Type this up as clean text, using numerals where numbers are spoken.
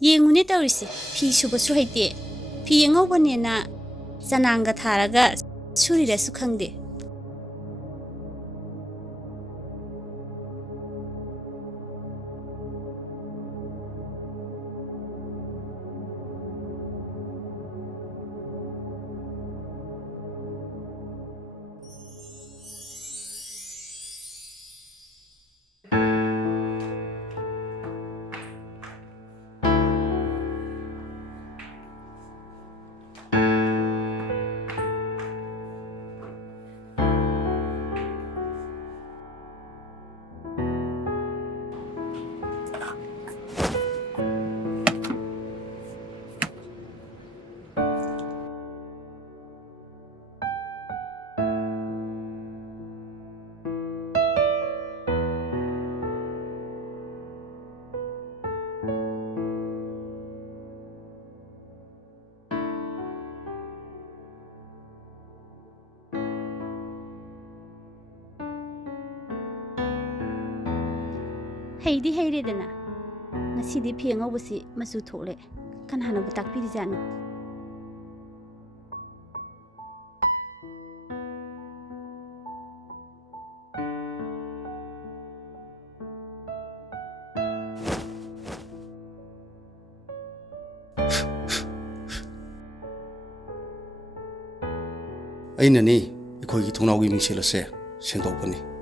Yengune tawrisi fi subasu haite fi yengawbane na zananga tharaga surira su khangde heidi heiredana ngasidi fi yengawbasi masu thole kan hana batak piri janu ꯑꯩꯅꯅꯤ ꯑꯩꯈꯣꯏꯒꯤ ꯊꯣꯡꯅꯥꯎꯒꯤ ꯃꯤꯡꯁꯦꯜ ꯑꯁꯦ ꯁꯦꯡꯗꯣꯛꯄꯅꯤ